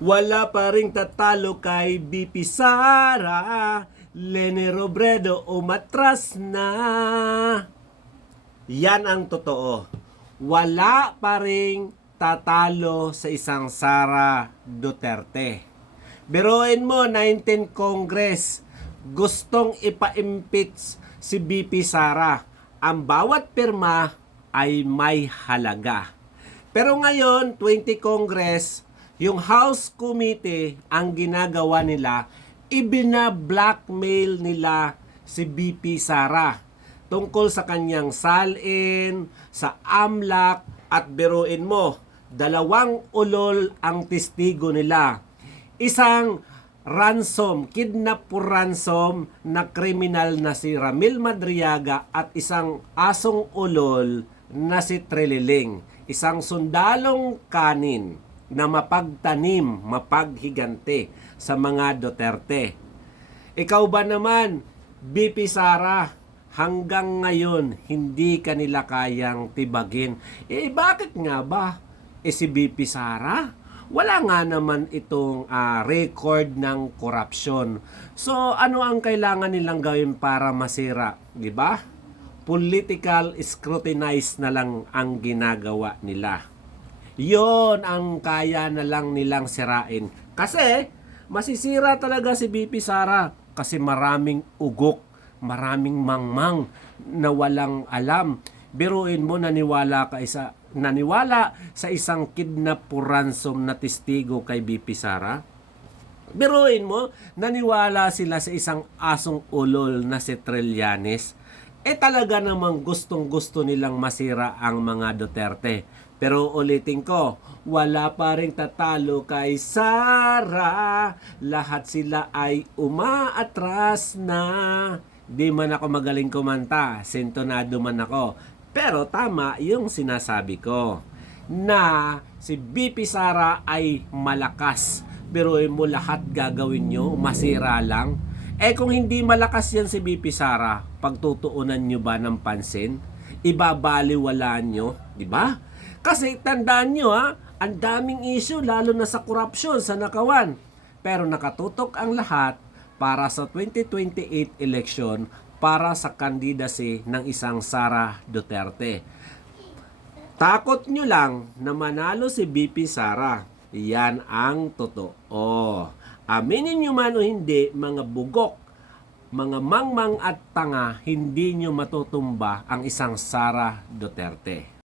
Wala pa ring tatalo kay BP Sara. Leni Robredo umatras na. Yan ang totoo. Wala pa ring tatalo sa isang Sara Duterte. Biruin mo, 19 Congress, gustong ipa-impeach si BP Sara. Ang bawat pirma ay may halaga. Pero ngayon, 20 Congress, yung House Committee, ang ginagawa nila, ibina-blackmail nila si BP Sara tungkol sa kanyang salin, sa AMLAC, at biruin mo, 2 ulol ang testigo nila. Isang kidnap for ransom na kriminal na si Ramil Madriaga at isang asong ulol na si Treliling. Isang sundalong kanin na mapagtanim, mapaghigante sa mga Duterte. Ikaw ba naman, BP Sara, hanggang ngayon hindi kanila kayang tibagin? Bakit nga ba? Si BP Sara, wala nga naman itong record ng korupsyon. So, ano ang kailangan nilang gawin para masira? Di ba? Political scrutinize na lang ang ginagawa nila. Yon ang kaya na lang nilang sirain. Kasi, masisira talaga si BP Sara. Kasi maraming ugok, maraming mangmang na walang alam. Biruin mo, naniwala sa isang kidnap for ransom na testigo kay BP Sara? Biruin mo, naniwala sila sa isang asong ulol na si Trillanes? Talaga namang gustong-gusto nilang masira ang mga Duterte. Pero ulitin ko, wala pa ring tatalo kay Sara. Lahat sila ay umaatras na. Di man ako magaling kumanta, sentonado man ako. Pero tama yung sinasabi ko, na si BP Sara ay malakas. Pero mo lahat gagawin nyo, masira lang. Kung hindi malakas yan si BP Sara, pagtutuunan nyo ba ng pansin? Ibabaliwala nyo, di ba? Kasi tandaan nyo ang daming issue lalo na sa korupsyon sa nakawan. Pero nakatutok ang lahat para sa 2028 election para sa candidacy ng isang Sara Duterte. Takot nyo lang na manalo si BP Sara. Yan ang totoo. Aminin nyo man o hindi, mga bugok, mga mangmang at tanga, hindi nyo matutumba ang isang Sara Duterte.